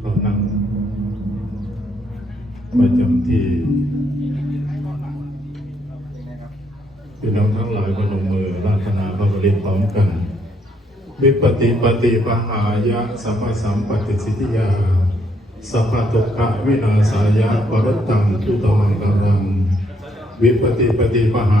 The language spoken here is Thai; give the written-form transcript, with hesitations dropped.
เขานั่งประจำที่พี่น้องทั้งหลายพนมมือราธนาพระบริตรพร้อมกันวิปติปฏิปหายะสัมมาสัมปติสิทธิยาสัพพทุกขวินาศายะปริตตังทุตมังกังวิปติปฏิปหา